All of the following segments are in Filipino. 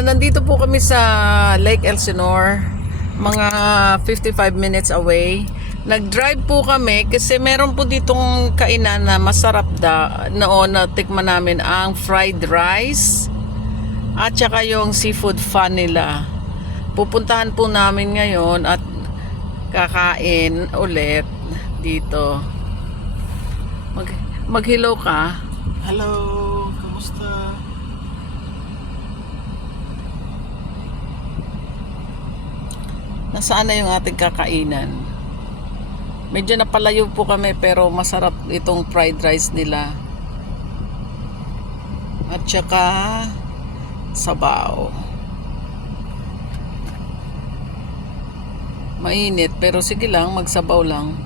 Nandito po kami sa Lake Elsinore, mga 55 minutes away. Nag-drive po kami kasi meron po ditong kainan na masarap noon na tikman namin ang fried rice at saka yung seafood fun nila. Pupuntahan po namin ngayon at kakain ulit dito. Mag-hello ka. Hello, kamusta? Nasaan na yung ating kakainan? Medyo napalayo po kami pero masarap itong fried rice nila. At saka sabaw. Mainit pero sige lang, magsabaw lang.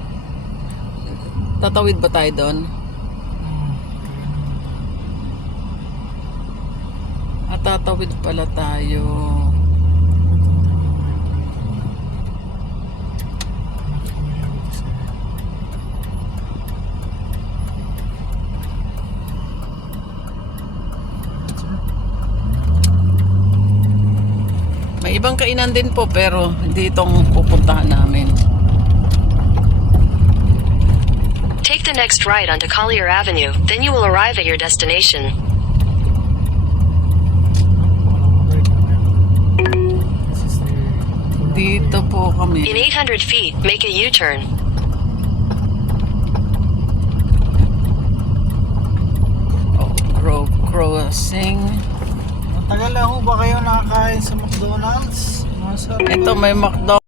Tatawid ba tayo doon? At tatawid pala tayo. May ibang kainan din po pero hindi itong pupuntahan namin. Take the next right onto Collier Avenue, then you will arrive at your destination. Dito po kami. In 800 feet, make a U-turn. Grove Crossing. Matagal na ho ba kayo nakakain sa McDonald's? Masarap. Ito may McDo.